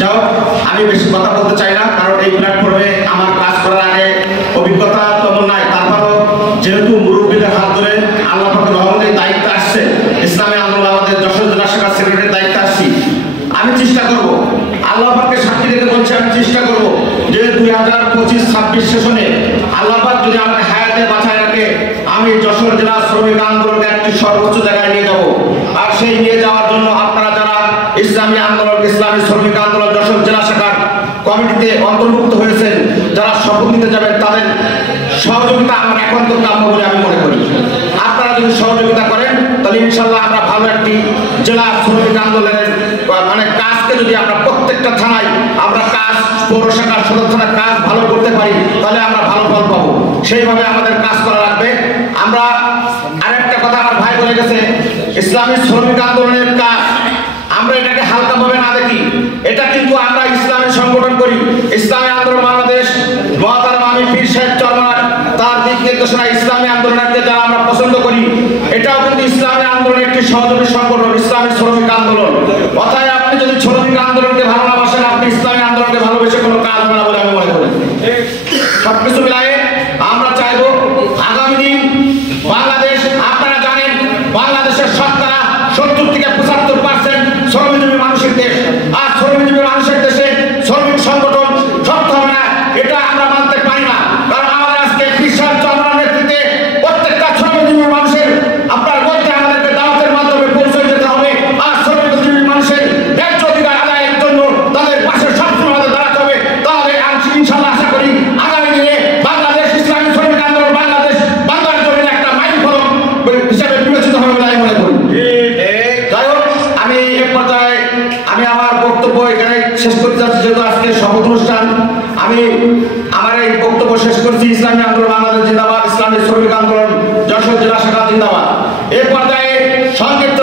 যাও, আমি বেশি কথা বলতে চাই না, কারণ এই প্ল্যাটফর্মে আমার কাজ করার আগে অভিজ্ঞতা তেমন নাই। তারপরও যেহেতু মুরব্বীদের হাত ধরে আল্লাহ পাকের রহমতে দায়িত্ব আসছে, ইসলামী আন্দোলন আমাদের যশোর জেলা শাখার সেক্রেটারির দায়িত্ব আসছি, আমি চেষ্টা করব, আল্লাহ পাকের সাক্ষী রেখে বলছি, আমি চেষ্টা করব যে 2025-26 সেশনে আল্লাহ পাক যদি আমাকে হায়াতে বাঁচায় রাখে, আমি যশোর জেলা শ্রমিক আন্দোলনকে একটি সর্বোচ্চ জায়গায় নিয়ে যাব। আর সেই নিয়ে যাওয়ার জন্য আপনারা যারা ইসলামী আন্দোলন, ইসলামী শ্রমিক আন্দোলন যশোর জেলা শাখার কমিটিতে অন্তর্ভুক্ত হয়েছেন, যারা শপথ নিতে যাবেন, তাদের সহযোগিতা আমার একান্ত কাম্য বলে আমি মনে করি। আপনারা যদি সহযোগিতা করেন তাহলে ইনশাল্লাহ আমরা ভালো একটি জেলা শ্রমিক আন্দোলনের কাজকে যদি আমরা প্রত্যেকটা থানায় আমরা কাজ, পৌর শাখার সদর থানার কাজ ভালো করতে পারি, তাহলে আমরা ভালো ফল পাবো। সেইভাবে আমাদের কাজ করা লাগবে। আমরা আরেকটা কথা আমার ভাই বলে গেছে, ইসলামী শ্রমিক আন্দোলনের কাজ আমরা এটাকে হালকাভাবে না দেখি, এটা কিন্তু আমরা ইসলামী সংগঠন করি। ইসলামী আন্দোলন বাংলাদেশ মহাতারাম আমির পীর সাহেব চরমনার তার দিক নির্দেশনা ইসলামী আন্দোলনকে যারা আমরা পছন্দ করি, এটাও কিন্তু ইসলামী আন্দোলনের একটি সহযোগী সংগঠন, ইসলামী শ্রমিক আন্দোলন। অতএব আপনি যদি শ্রমিক আন্দোলনকে ভালো না বাসেন, আপনি ইসলামী আন্দোলনকে ভালোবেসে কোনো কাজ হবে না বলে আমি মনে করি। সবকিছু মিলায়ে আমরা চাইবো আগামী দিন বাংলাদেশ, আপনারা জানেন বাংলাদেশের শতকরা 70 থেকে 75% শ্রমজীবী মানুষের দেশ। আর শ্রমজীবী মানুষের দেশে শ্রমিক সংগঠন শক্ত হবে না, এটা আমরা মানতে পারি না। কারণ আমাদের আজকে বিশাল চন্দ্রের নেতৃত্বে প্রত্যেকটা শ্রমজীবী মানুষের আপনার মধ্যে আমাদেরকে দাওয়াতের মাধ্যমে পৌঁছে যেতে হবে। আর শ্রমজীবী মানুষের ন্যায্য অধিকার আদায়ের জন্য তাদের পাশে সবসময় আমাদের দাঁড়াতে হবে। তাহলে ইনশাল্লাহ আশা করি আগামী দিনে বাংলাদেশ ইসলামী শ্রমিক আন্দোলন বাংলাদেশ বাংলার জন্য একটা মাইল ফলক হিসাবে বিবেচিত হবে বলে আমি মনে করি। যাই হোক, আমি এক পর্যায়ে আমি আমার বক্তব্য এখানে শেষ করতে যাচ্ছি। যেহেতু আজকে শপথ অনুষ্ঠান, আমি আমার এই বক্তব্য শেষ করছি। ইসলামী আন্দোলন বাংলাদেশ জিন্দাবাদ, ইসলামী শ্রমিক আন্দোলন যশোর জেলা শাখা জিন্দাবাদ। এ পর্যায়ে সংক্ষিপ্ত